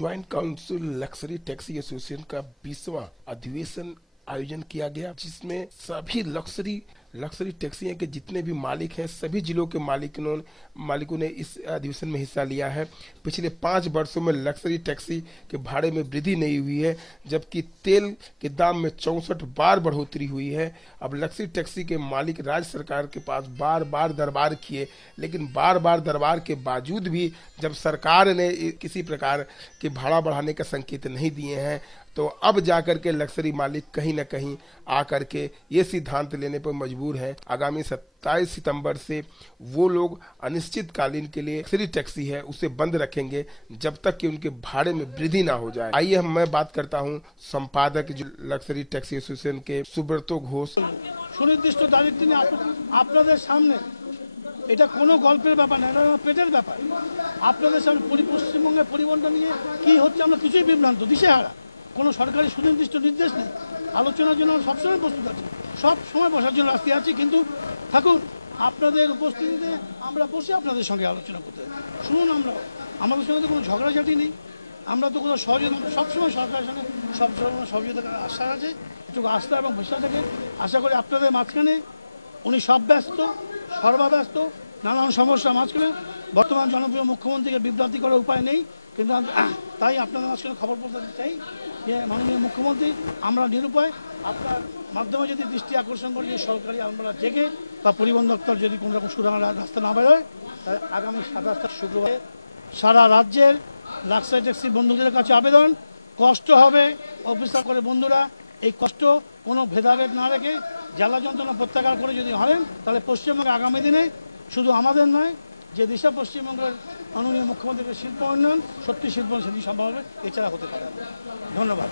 Joint council luxury taxi association का 20वां अधिवेशन आयोजन किया गया, जिसमें सभी लक्जरी टैक्सी के जितने भी मालिक हैं, सभी जिलों के मालिकों ने इस अधिवेशन में हिस्सा लिया है। पिछले 5 वर्षों में लक्जरी टैक्सी के भाड़े में वृद्धि नहीं हुई है, जबकि तेल के दाम में 64 बार बढ़ोतरी हुई है। अब लक्जरी टैक्सी के मालिक राज्य सरकार के पास बार बार दरबार किए, लेकिन बार बार दरबार के बावजूद भी जब सरकार ने किसी प्रकार के भाड़ा बढ़ाने का संकेत नहीं दिए हैं, तो अब जाकर के लक्जरी मालिक कहीं न कहीं आकर के ये सिद्धांत लेने पर मजबूर है। आगामी 27 सितंबर से वो लोग अनिश्चितकालीन के लिए लक्जरी टैक्सी है उसे बंद रखेंगे, जब तक कि उनके भाड़े में वृद्धि ना हो जाए। आइए मैं बात करता हूं संपादक जो लक्जरी टैक्सी एसोसिएशन के सुब्रत घोष। সুনির্দিষ্ট তারিখ দিনে আপনাদের সামনে এটা কোনো গল্পের ব্যাপার না, এটা পেটের ব্যাপার। আপনাদের সামনে পশ্চিমবঙ্গের পরিবহনটা নিয়ে কি হচ্ছে আমরা কিছুই বিভ্রান্ত, দিশেহারা। কোনো সরকারি সুনির্দিষ্ট নির্দেশ নেই। আলোচনার জন্য আমরা সবসময় প্রস্তুত আছি, সব সময় বসার জন্য রাস্তায় আছি, কিন্তু থাকুন আপনাদের উপস্থিতিতে আমরা বসে আপনাদের সঙ্গে আলোচনা করতে। শুনুন, আমাদের সঙ্গে তো কোনো ঝগড়াঝাটি নেই, আমরা তো কোনো সহযোগিতা সবসময় সরকারের সঙ্গে সব ধরনের সহযোগিতার আশা আছে। একটু আস্থা এবং বিশ্বাস থাকে। আশা করি আপনাদের মাঝখানে উনি সব ব্যস্ত, সর্বাব্যস্ত, নানান সমস্যার মাঝখানে বর্তমান জনপ্রিয় মুখ্যমন্ত্রীকে বিভ্রান্তি করার উপায় নেই, কিন্তু তাই আপনাদের মাঝখানে খবর পৌঁছাতে চাই যে মাননীয় মুখ্যমন্ত্রী আমরা নিরুপায়, আপনার মাধ্যমে যদি দৃষ্টি আকর্ষণ করি যে সরকারি আমরা জেগে বা পরিবহন দপ্তর যদি কোনো রকম সুরাহা রাস্তা না বেরোয়, তাহলে আগামী 27 শুক্রবার সারা রাজ্যের লাক্সারি ট্যাক্সি বন্ধুদের কাছে আবেদন, কষ্ট হবে অফিসার করে বন্ধুরা, এই কষ্ট কোনো ভেদাভেদ না রেখে জ্বালা যন্ত্রণা প্রত্যাহার করে যদি হারেন, তাহলে পশ্চিমবঙ্গে আগামী দিনে শুধু আমাদের নয়, যে দিশা পশ্চিমবঙ্গের মাননীয় মুখ্যমন্ত্রীর শিল্প উন্নয়ন, সত্যি শিল্প সেটি সম্ভব হবে, এছাড়া হতে পারে। ধন্যবাদ।